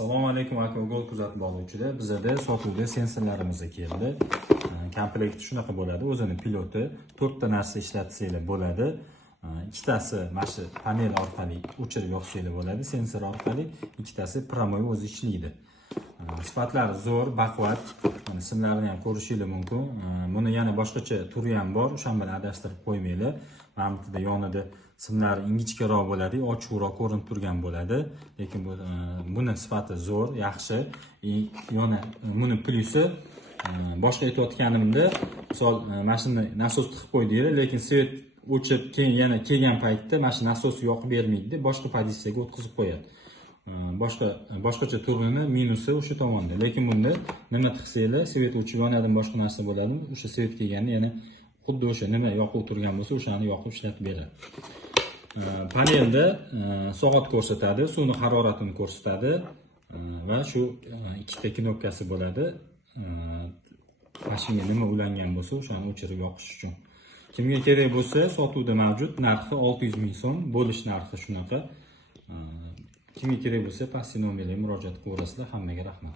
Assalomu alaykum aka gol kuzatib oluvchilar. Bizda sotuvga sensorlarimiz keldi. Komplekti shunaqa bo'ladi. O'zini piloti 4 ta narsa ishlatsanglar bo'ladi. Ikkitasi mana shu panel orqali o'chirib yoqsanglar bo'ladi, sensor orqali. Ikkitasi promoy o'zi ishlaydi. Sifatlari zo'r, baquvvat. Mana simlarini ham ko'rishingiz mumkin. Buni yana boshqacha turi ham bor. O'sha bilan adashtirib qo'ymanglar. Mana bu yonida simlari ingichkaroq bo'ladi, ochiqroq ko'rinib turgan bo'ladi. Lekin buni sifati zo'r, yaxshi. Yana buni plyusi boshqa aytayotganimda, misol mashina nasos tiqib qo'ydinglar, lekin svet o'chib, keyin yana kelgan paytda mashina nasosni yoqib bermaydi, boshqa pozitsiyaga o'tkazib qo'yadi. Boshqacha turini minusi o'sha tomonda. Lekin bunda nima tiqsanglar, svet o'chib yonadigan boshqa narsa bo'ladi. O'sha svet kelganda yana xuddi o'sha nima yoqib turgan bo'lsa, o'shani yoqib ishlatib beradi. Panelda soat ko'rsatadi, suvning haroratini ko'rsatadi va shu ikkita knopkasi bo'ladi. Mashinaga nima ulangan bo'lsa, o'shani o'chirib yoqish uchun. Kimga kerak bo'lsa, sotuvda mavjud. Narxi 600 ming so'm, bo'lish narxi shunaqa. Kimga kerak bo'lsa, pastki nomerga murojaat qilaverasizlar. Hammaga rahmat.